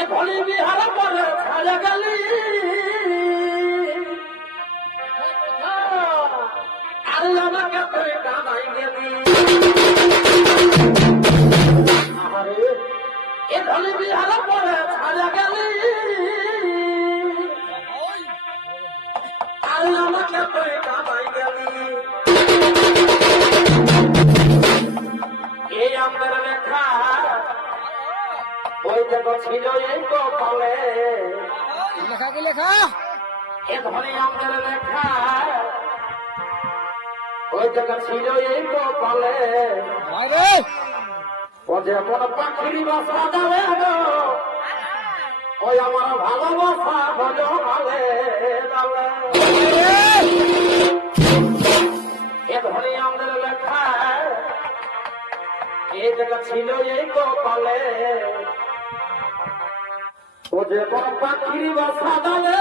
এ ধলি বিহার পরে ছাড়া গেলি আর আমাকে তুই কামাই গেলি আরে এ ধলি বিহার পরে ছাড়া গেলি আর আমাকে তুই কামাই গেলি এই আমাদের লেখা ওই দেখো ছিল এই কপালে লেখা কি লেখা এ ধরে আমাদের লেখা ওই দেখো ছিল এই কপালে আরে ও যেমন পাখির বাসা যাবে ওই আমার ভালোবাসা হলো ভালে যাবে এ ধরে আমাদের লেখা এই জায়গা ছিল এই কপালে ও যে কোন পাখির বাসা যাবে